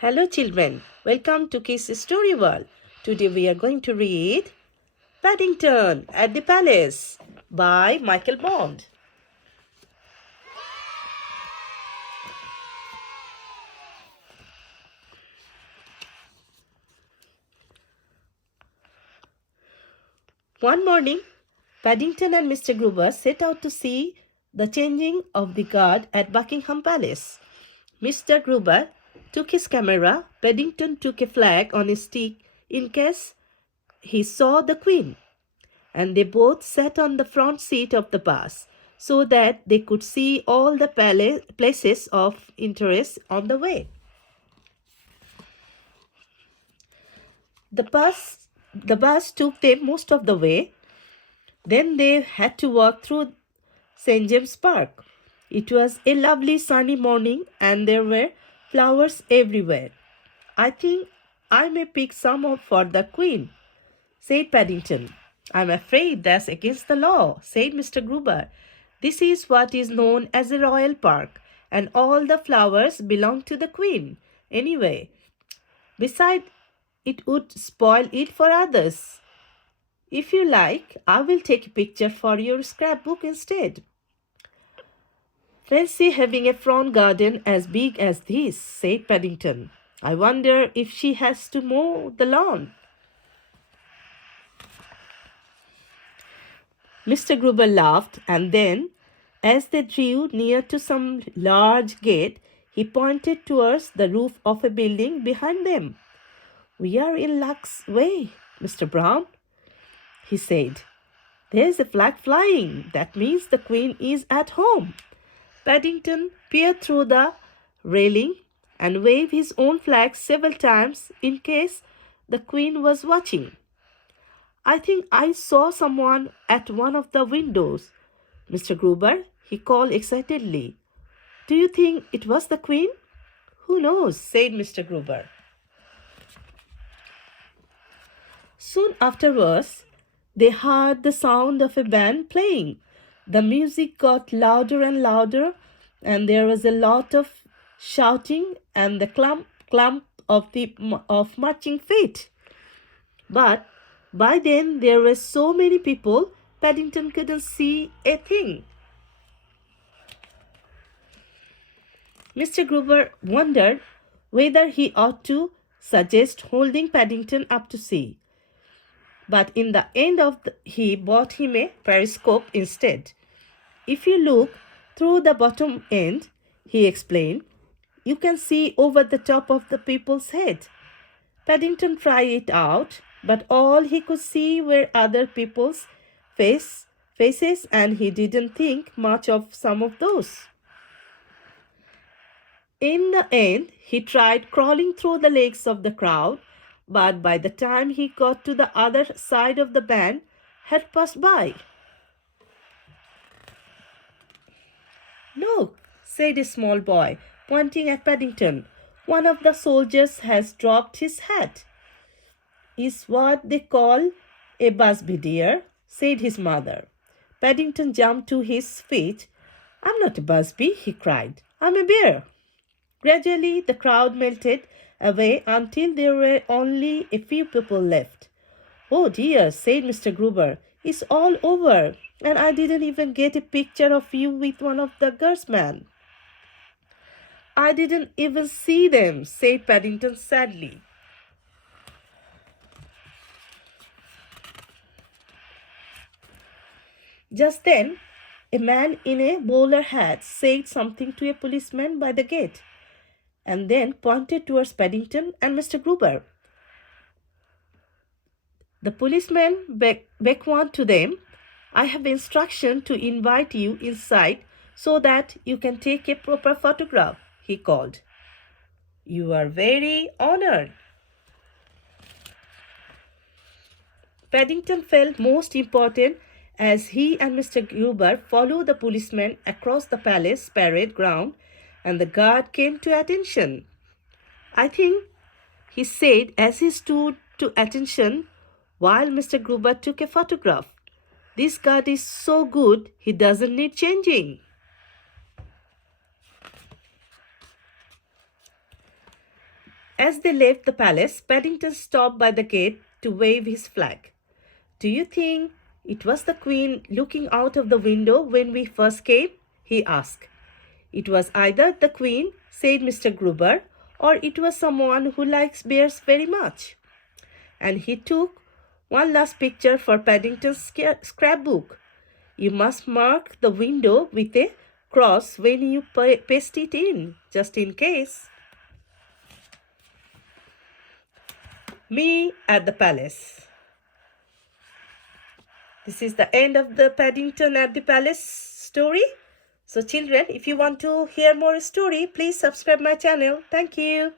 Hello children, welcome to Kids Story World. Today we are going to read Paddington at the Palace by Michael Bond. One morning, Paddington and Mr. Gruber set out to see the changing of the guard at Buckingham Palace. Mr. Gruber took his camera, Paddington took a flag on a stick in case he saw the Queen, and they both sat on the front seat of the bus so that they could see all the places of interest on the way. The bus took them most of the way. Then they had to walk through St. James Park. It was a lovely sunny morning and there were flowers everywhere. I think I may pick some up for the Queen, said Paddington. I'm afraid that's against the law, said Mr. Gruber. This is what is known as a royal park, and all the flowers belong to the Queen. Anyway, besides, it would spoil it for others. If you like, I will take a picture for your scrapbook instead. Fancy having a front garden as big as this, said Paddington. I wonder if she has to mow the lawn. Mr. Gruber laughed, and then, as they drew near to some large gate, he pointed towards the roof of a building behind them. We are in luck's way, Mr. Brown, he said. There's a flag flying. That means the Queen is at home. Paddington peered through the railing and waved his own flag several times in case the Queen was watching. I think I saw someone at one of the windows. Mr. Gruber, he called excitedly. Do you think it was the Queen? Who knows, said Mr. Gruber. Soon afterwards, they heard the sound of a band playing. The music got louder and louder, and there was a lot of shouting and the clump of marching feet. But by then there were so many people, Paddington couldn't see a thing. Mr. Gruber wondered whether he ought to suggest holding Paddington up to see. But in the end he bought him a periscope instead. If you look through the bottom end, he explained, you can see over the top of the people's head. Paddington tried it out, but all he could see were other people's faces, and he didn't think much of some of those. In the end, he tried crawling through the legs of the crowd, but by the time he got to the other side of the band, had passed by. Look, said a small boy, pointing at Paddington. One of the soldiers has dropped his hat. Is what they call a busby, dear, said his mother. Paddington jumped to his feet. I'm not a busby, he cried. I'm a bear. Gradually, the crowd melted away until there were only a few people left. Oh dear, said Mr. Gruber, it's all over, and I didn't even get a picture of you with one of the guardsmen. I didn't even see them, said Paddington sadly. Just then, a man in a bowler hat said something to a policeman by the gate, and then pointed towards Paddington and Mr. Gruber. The policeman beckoned to them. I have instruction to invite you inside so that you can take a proper photograph, he called. You are very honored. Paddington felt most important as he and Mr. Gruber followed the policeman across the palace parade ground, and the guard came to attention. I think, he said as he stood to attention while Mr. Gruber took a photograph. This guard is so good, he doesn't need changing. As they left the palace, Paddington stopped by the gate to wave his flag. Do you think it was the Queen looking out of the window when we first came? He asked. It was either the Queen, said Mr. Gruber, or it was someone who likes bears very much. And he took one last picture for Paddington's scrapbook. You must mark the window with a cross when you paste it in, just in case. Me at the palace. This is the end of the Paddington at the Palace story. So children, if you want to hear more story, please subscribe my channel. Thank you.